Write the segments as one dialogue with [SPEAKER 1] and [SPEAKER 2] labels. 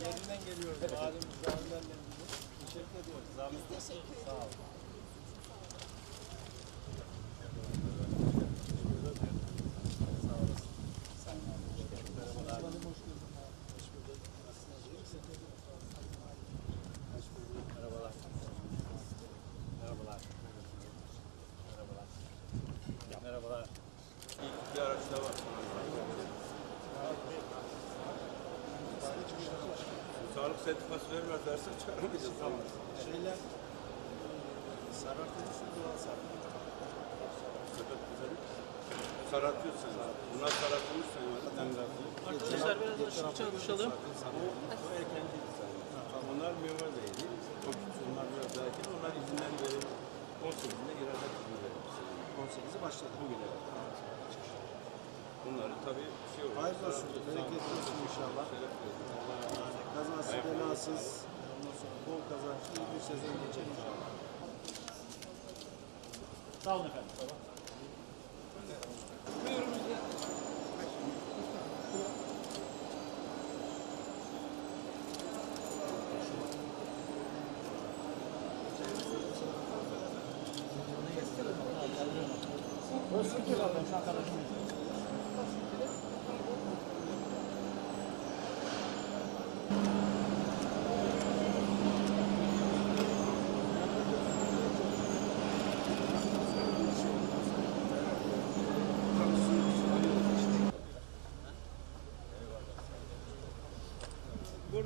[SPEAKER 1] Tam yerinden geliyoruz. Valimiz zalimlerle ilgili. Teşekkür ediyoruz. Zahmet.
[SPEAKER 2] Teşekkür ederim.
[SPEAKER 1] Sağ olun.
[SPEAKER 3] Sertifikası verirler derse çıkaramayacağız. Tamam.
[SPEAKER 1] Şeyler sarartı mısın? Doğal sarartı.
[SPEAKER 3] Sepet güzel. Sarartıyorsun sen. Bunlar sarartılmış sen.
[SPEAKER 4] Arkadaşlar biraz ışık çalışalım.
[SPEAKER 3] O erkenciydi zaten. Onlar. O küçük onlar biraz daha erken. Onlar izinden verildi. 18'inde ihracat izni verildi.
[SPEAKER 1] 18'i başladı.
[SPEAKER 3] Bugüne. Bunları tabii şey olur.
[SPEAKER 1] Hayırlı olsun. Bereketli olsun inşallah.
[SPEAKER 3] Verin.
[SPEAKER 1] Yani kazasız belasız. Ondan sonra bol kazançlı bir sezon geçer inşallah.
[SPEAKER 4] Sağ olun efendim.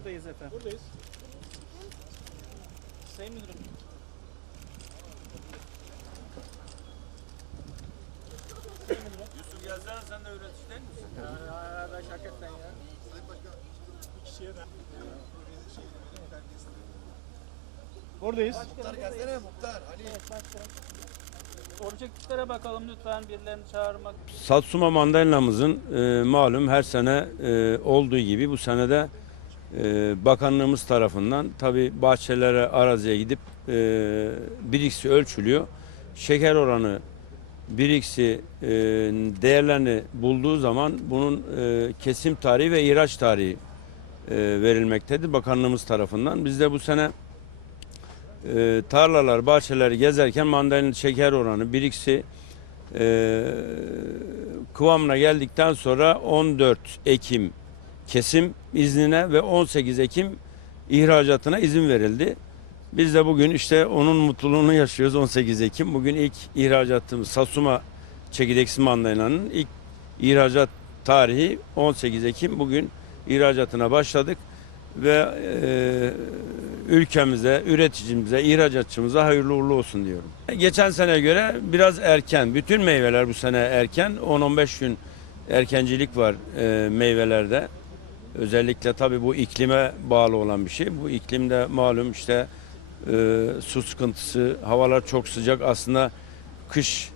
[SPEAKER 4] Buradayız efendim. Buradayız. Sayın Müdürüm.
[SPEAKER 3] Yusuf gelsene sen de öğretici değil misin?
[SPEAKER 4] Arkadaş hakikaten ya. Buradayız.
[SPEAKER 1] Muhtar gelsene muhtar. Ali.
[SPEAKER 4] Objektiflere bakalım lütfen birilerini çağırmak.
[SPEAKER 5] Satsuma mandalinamızın e, malum her sene e, olduğu gibi bu sene de e, bakanlığımız tarafından tabi bahçelere araziye gidip e, 1x'i ölçülüyor. Şeker oranı 1x'i e, değerlerini bulduğu zaman bunun e, kesim tarihi ve ihraç tarihi e, verilmektedir bakanlığımız tarafından. Biz de bu sene e, tarlalar, bahçeleri gezerken mandalina şeker oranı 1x'i e, kıvamına geldikten sonra 14 Ekim kesim iznine ve 18 Ekim ihracatına izin verildi. Biz de bugün işte onun mutluluğunu yaşıyoruz 18 Ekim. Bugün ilk ihracatımız Sasuma çekirdeksiz mandalina'nın ilk ihracat tarihi 18 Ekim. Bugün ihracatına başladık ve e, ülkemize, üreticimize, ihracatçımıza hayırlı uğurlu olsun diyorum. Geçen sene göre biraz erken. Bütün meyveler bu sene erken. 10-15 gün erkencilik var e, meyvelerde. Özellikle tabii bu iklime bağlı olan bir şey. Bu iklimde malum işte e, su sıkıntısı, havalar çok sıcak. Aslında kış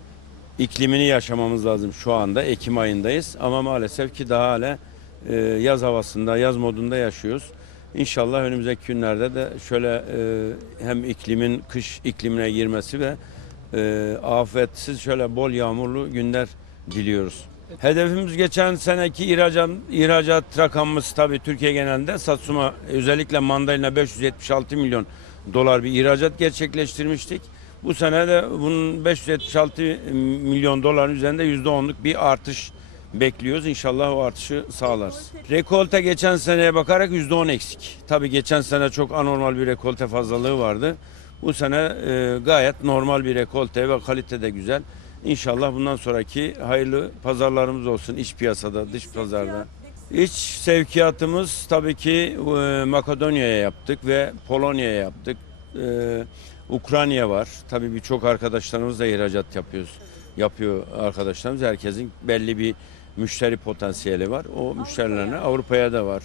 [SPEAKER 5] iklimini yaşamamız lazım şu anda. Ekim ayındayız. Ama maalesef ki daha hala e, yaz havasında, yaz modunda yaşıyoruz. İnşallah önümüzdeki günlerde de şöyle e, hem iklimin kış iklimine girmesi ve e, afetsiz şöyle bol yağmurlu günler diliyoruz. Hedefimiz geçen seneki ihracat, ihracat rakamımız tabii Türkiye genelinde Satsuma özellikle mandalina 576 milyon dolar bir ihracat gerçekleştirmiştik. Bu sene de bunun 576 milyon doların üzerinde %10'luk bir artış bekliyoruz. İnşallah o artışı sağlarız. Rekolte geçen seneye bakarak %10 eksik. Tabii geçen sene çok anormal bir rekolte fazlalığı vardı. Bu sene e, gayet normal bir rekolte ve kalite de güzel. İnşallah bundan sonraki hayırlı pazarlarımız olsun iç piyasada, dış pazarda. İç sevkiyatımız tabii ki e, Makedonya'ya yaptık ve Polonya'ya yaptık. E, Ukrayna var. Tabii birçok arkadaşlarımız da ihracat yapıyoruz. Yapıyor arkadaşlarımız. Herkesin belli bir müşteri potansiyeli var. O müşterilerine Avrupa'ya da var.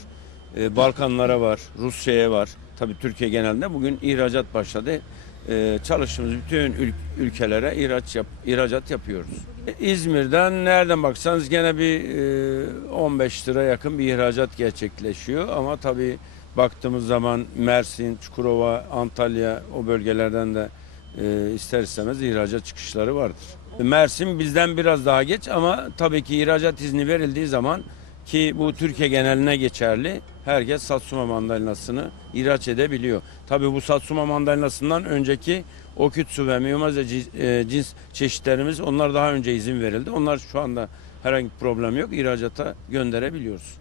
[SPEAKER 5] E, Balkanlara var, Rusya'ya var. Tabii Türkiye genelinde bugün ihracat başladı. E, bütün ül- ülkelere ihraç yap, ihracat yapıyoruz. E, İzmir'den nereden baksanız gene bir e, 15 lira yakın bir ihracat gerçekleşiyor ama tabii baktığımız zaman Mersin, Çukurova, Antalya o bölgelerden de e, ister istemez ihracat çıkışları vardır. Mersin bizden biraz daha geç ama tabii ki ihracat izni verildiği zaman ki bu Türkiye geneline geçerli. Herkes Satsuma mandalinasını ihraç edebiliyor. Tabii bu Satsuma mandalinasından önceki Okitsu ve Miyomaze e, cins çeşitlerimiz onlar daha önce izin verildi. Onlar şu anda herhangi bir problem yok. İhracata gönderebiliyoruz.